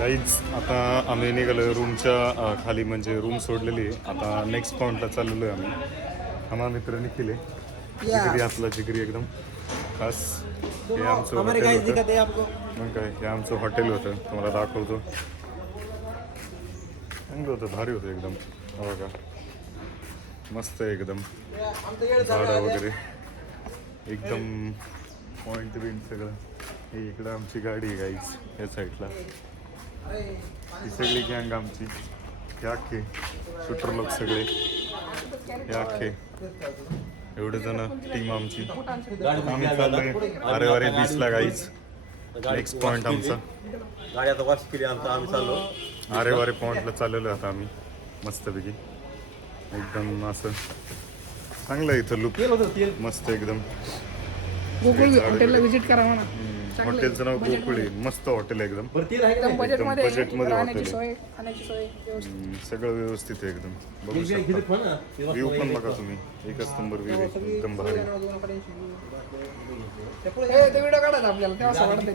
काहीच आता आम्ही निघालो रूमच्या खाली म्हणजे रूम सोडलेली आहे. आता नेक्स्ट पॉईंटला चाललेलो आहे आम्ही. आम्हा मित्र निखिल आहे जिगरी आपला जिगरी एकदम खास. हे आमचं हॉटेल होतं. मग काय हे आमचं हॉटेल होतं तुम्हाला दाखवतो. चांगलं होतं भारी होतं एकदम. हो का मस्त आहे एकदम झाडं वगैरे एकदम पॉईंट बिंट सगळं. हे इकडं आमची गाडी आहे गाईच या साईडला. ही सगळी गँग आमची हे अख्खे शूटर लोक सगळे हे अख्खे एवढे जण टीम आमची. आम्ही चाललोय अरे बीचला गाईच. नेक्स्ट पॉईंट आमचा गाडी आता वॉश केली आमचा आम्ही चाललो अरे पॉईंटला चाललेलो आता आम्ही मस्तपैकी एकदम असं चांगलं इथं लुक मस्त एकदम. गोकुळ हॉटेलला व्हिजिट करा म्हणा. हॉटेलचं नाव गोकुळ आहे. मस्त हॉटेल आहे एकदम. एकदम बजेटमध्ये बजेटमध्ये राहण्याची हॉटेल सोय खाण्याची सोय व्यवस्थित. सगळं व्यवस्थित आहे एकदम. बघू शकता व्ह्यू पण बघा तुम्ही. एकच नंबर व्ह्यू आहे एकदम भारी. ते व्हिडिओ काढायचा आपल्याला तेव्हा असं वाटतं